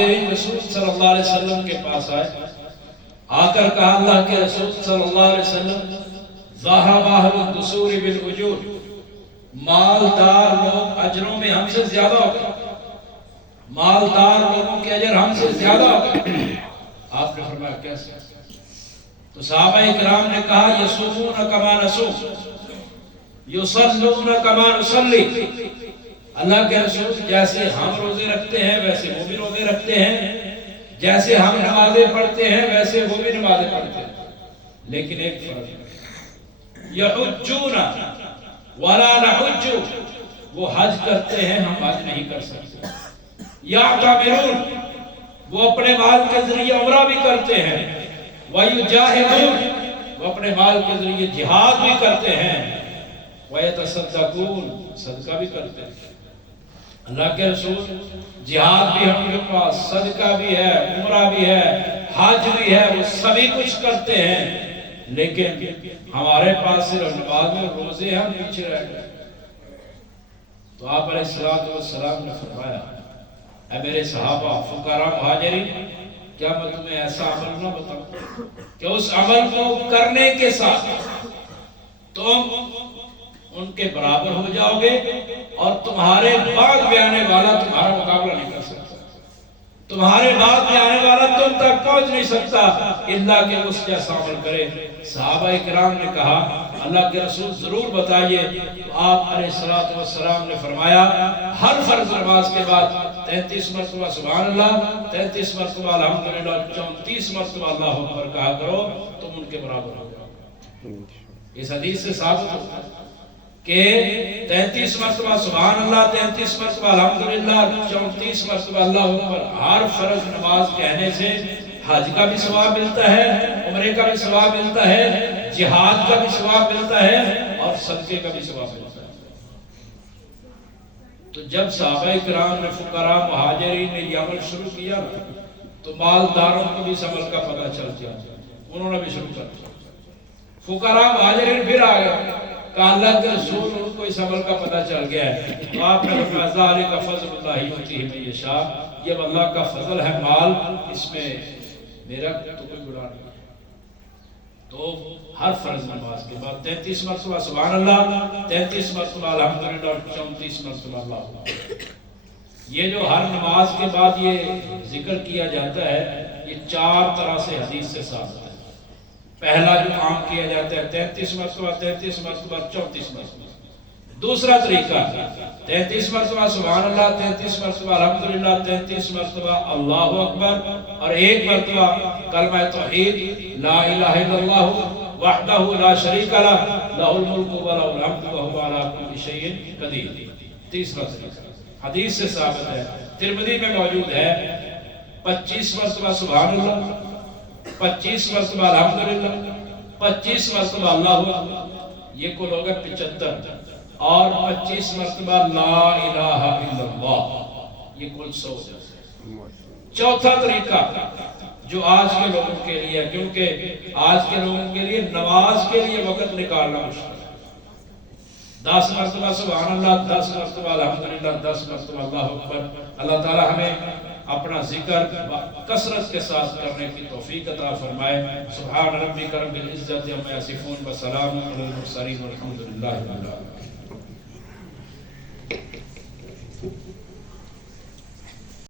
مہاجرین رسول صلی اللہ علیہ وسلم کے پاس آئے، آ کر کہا اللہ کے رسول صلی اللہ علیہ وسلم ذَهَبَ أَهْلُ الدُّثُورِ بِالْأُجُورِ، مالدار لوگ اجروں میں ہم سے زیادہ ہو گئے، مالدار لوگوں کے اجر ہم سے زیادہ ہو گئے۔ آپ نے فرمایا کیسے؟ تو صحابہ اکرام نے کہا یصومون کما نصوم یصلون کما نصلی، اللہ کے رسول جیسے ہم روزے رکھتے ہیں ویسے وہ بھی روزے رکھتے ہیں، جیسے ہم نمازیں پڑھتے ہیں ویسے وہ بھی نمازیں پڑھتے ہیں، لیکن ایک فرق ہے، یحجون ولا نحج، وہ حج کرتے ہیں ہم حج نہیں کر سکتے، یعتمرون، وہ اپنے مال کے ذریعے عمرہ بھی کرتے ہیں، وَيُجَاهِدُونَ، وہ اپنے مال کے ذریعے جہاد بھی کرتے ہیں، وَيَتَصَدَّقُونَ، صدقہ بھی کرتے ہیں۔ اللہ کے رسول جہاد بھی ہم کے پاس، صدقہ بھی ہے، عمرہ بھی ہے، حج بھی ہے، وہ سبھی کچھ کرتے ہیں، لیکن ہمارے پاس صرف نماز میں روزے ہم پیچھے رہ گئے۔ تو آپ علیہ السلام نے فرمایا اے میرے صحابہ فقراء مہاجرین، کیا میں تمہیں ایسا عمل نہ بتاؤں کہ اس عمل کو کرنے کے ساتھ تم ان کے برابر ہو جاؤ گے اور تمہارے بعد بھی آنے والا تمہارا مقابلہ نہیں کر سکتا، تمہارے بعد بھی آنے والا تم تک پہنچ نہیں سکتا الا کہ اس جیسا عمل کرے۔ صحابہ اکرام نے کہا اللہ کے رسول ضرور بتائیے، تو آپ علیہ السلام نے فرمایا ہر فرض نماز کے بعد 33 مرتبہ سبحان اللہ، 33 مرتبہ الحمدللہ، 34 مرتبہ اللہ اکبر کہا کرو، تم ان کے برابر ہو جاؤ۔ اس حدیث سے ثابت ہوتا ہے کہ 33 مرتبہ سبحان اللہ، 33 مرتبہ الحمدللہ، 34 مرتبہ اللہ اکبر، ہر فرض نماز کہنے سے حج کا بھی ثواب ملتا ہے، عمرے کا بھی ثواب ملتا ہے، جہاد کا بھی ثواب ملتا ہے اور صدقے کا بھی ثواب ملتا ہے۔ تو جب صحابہ کرام نے فقراء مہاجرین نے یہ عمل شروع کیا تو مالداروں کو بھی اس عمل کا پتہ چل گیا، انہوں نے بھی شروع کر دیا۔ فقراء مہاجرین پھر آ گئے، کہا اللہ کے رسول ان کو اس عمل کا پتہ چل گیا ہے، تو آپ نے فرمایا ذالک فضل اللہ یؤتیہ من یشاء، یہ اللہ کا فضل ہے، مال اس میں میرا تو کوئی گناہ نہیں ہے۔ تو ہر فرض نماز کے بعد 33 مرتبہ سبحان اللہ، 33 مرتبہ الحمدللہ، 34 مرتبہ اللہ اکبر۔ یہ جو ہر نماز کے بعد یہ ذکر کیا جاتا ہے، یہ 4 طرح سے حدیث سے ثابت ہے۔ پہلا جو عام کیا جاتا ہے 33 مرتبہ، 33 مرتبہ، 34 مرتبہ۔ دوسرا طریقہ 33 مرتبہ سبحان اللہ، 33 مرتبہ الحمدللہ، 33 مرتبہ اللہ اکبر، اور 1 مرتبہ کلمہ توحید لا الہ الا اللہ وحدہ لا شریک لہ لہ الملک و لہ الحمد وہو علی کل شیء قدیر۔ تیسرا طریقہ حدیث سے ثابت ہے، ترمذی میں موجود ہے، 25 مرتبہ سبحان اللہ، 25 مرتبہ الحمدللہ، 25 مرتبہ اللہ اکبر، یہ کل ہوگا 75، اور 25 مرتبہ لا الہ الا اللہ، یہ کل 100 ہو جاتا ہے۔ چوتھا طریقہ جو آج کے لوگوں کے لیے، کیونکہ آج کے لوگوں کے لیے نماز کے لیے وقت نکالنا مشکل ہے، 10 مرتبہ سبحان اللہ، 10 مرتبہ الحمدللہ، 10 مرتبہ اللہ اکبر۔ اللہ تعالی ہمیں اپنا ذکر کثرت کے ساتھ کرنے کی توفیق عطا فرمائے۔ سبحان ربک رب العزت عما یصفون وسلام علی المرسلین والحمد للہ رب العالمین۔